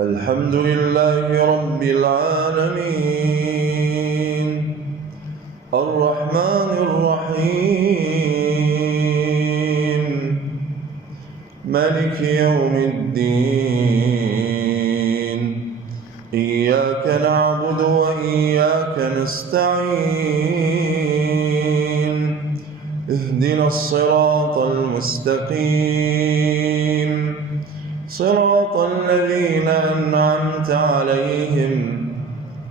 الحمد لله رب العالمين الرحمن الرحيم مالك يوم الدين إياك نعبد وإياك نستعين اهدنا الصراط المستقيم صراط الذين أنعمت عليهم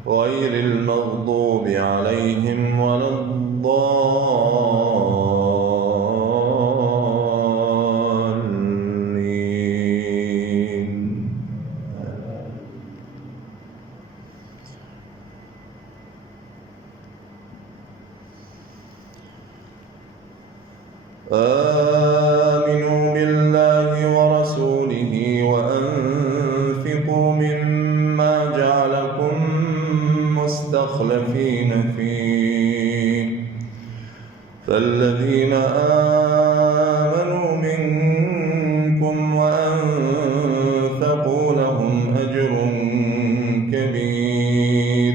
غير المغضوب عليهم ولا الضالين. آمنوا بالله ورسوله وأنفقوا مما جعلكم مستخلفين فيه فالذين آمنوا منكم وأنفقوا لهم أجر كبير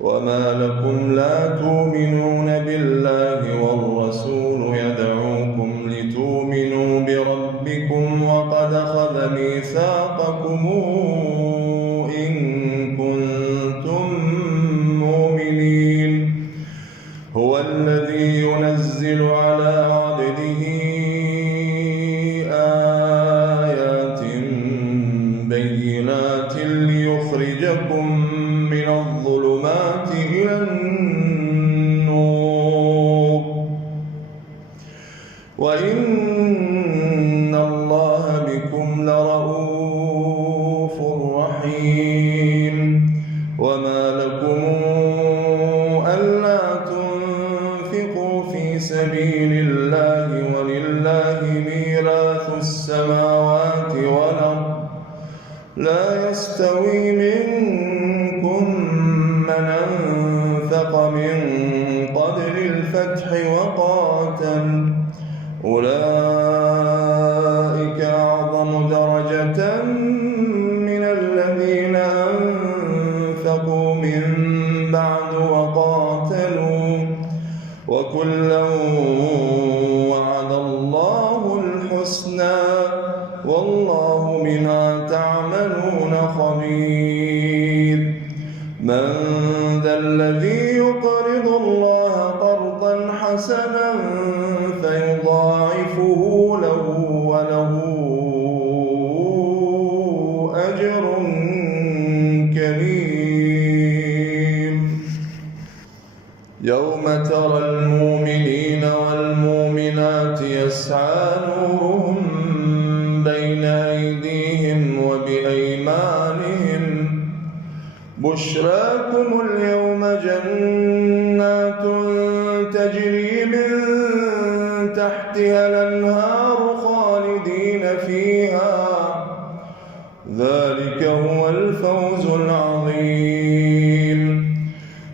وما لكم لا تؤمنون بالله والرسول يدعوكم لتؤمنوا بربكم وقد أخذ ميثاقكم إن كنتم مؤمنين هو الذي ينزل على عبده آيات بينات ليخرجكم من الظلمات إلى النور وإن الله بكم لرؤوف رحيم وما لكم ألا تنفقوا في سبيل الله ولله ميراث السماوات والأرض لا يستوي منكم من أنفق من قبل الفتح وقاتل أولئك أعظم درجة من الذين أنفقوا من بعد وقاتلوا وكلا وعد الله الحسنى والله بما تعملون خبير من ذا الذي يقرض الله قرضا حسنا فيضاعفه له وله أجر كريم يوم ترى المؤمنين والمؤمنات يسعى نورهم بين أيديهم وبأيمانهم بشراكم اليوم جنات تجري من تحتها الأنهار خالدين فيها ذلك هو الفوز العظيم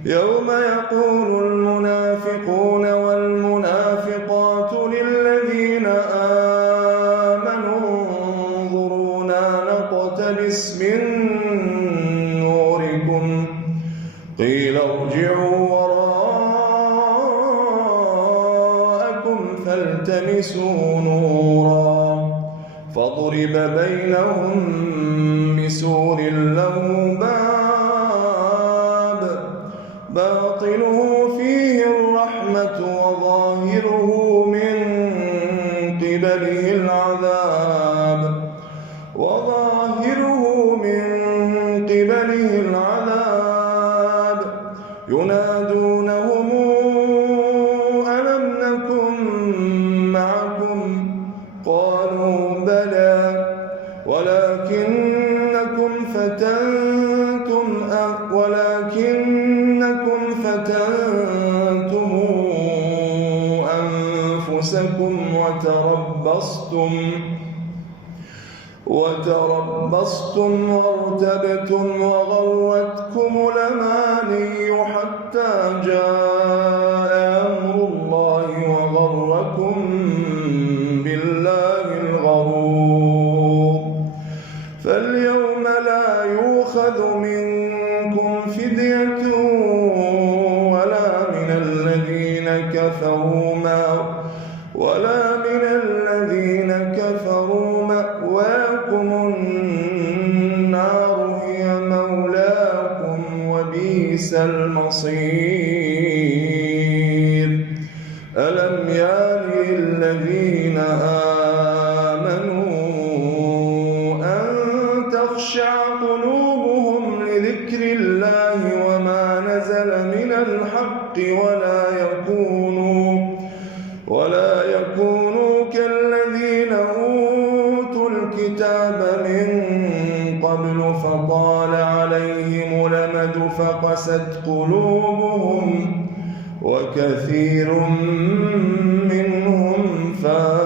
يوم يقول المنافقون والمنافقات للذين آمنوا انظرونا نقتبس من نوركم قيل ارجعوا وراءكم فالتمسوا نورا فضرب بينهم بسور له باب باطنه فيه الرحمة وظاهره من قبله العذاب ينادونهم ألم نكن معكم قالوا بلى ولكنكم فتنتم أنفسكم وتربصتم وارتبتم وغرتكم الأماني حتى جاء أمر الله وغركم بالله الغرور فاليوم لا يؤخذ منكم فدية ولا من الذين كفروا مأواكم النار هي مولاكم وبئس المصير. ألم يان للذين آمنوا أن تخشع قلوبهم لذكر الله وما نزل من الحق ولا يكونوا كالذين أوتوا الكتاب من قبل فطال عليهم الأمد فقست قلوبهم وكثير منهم فاسقون.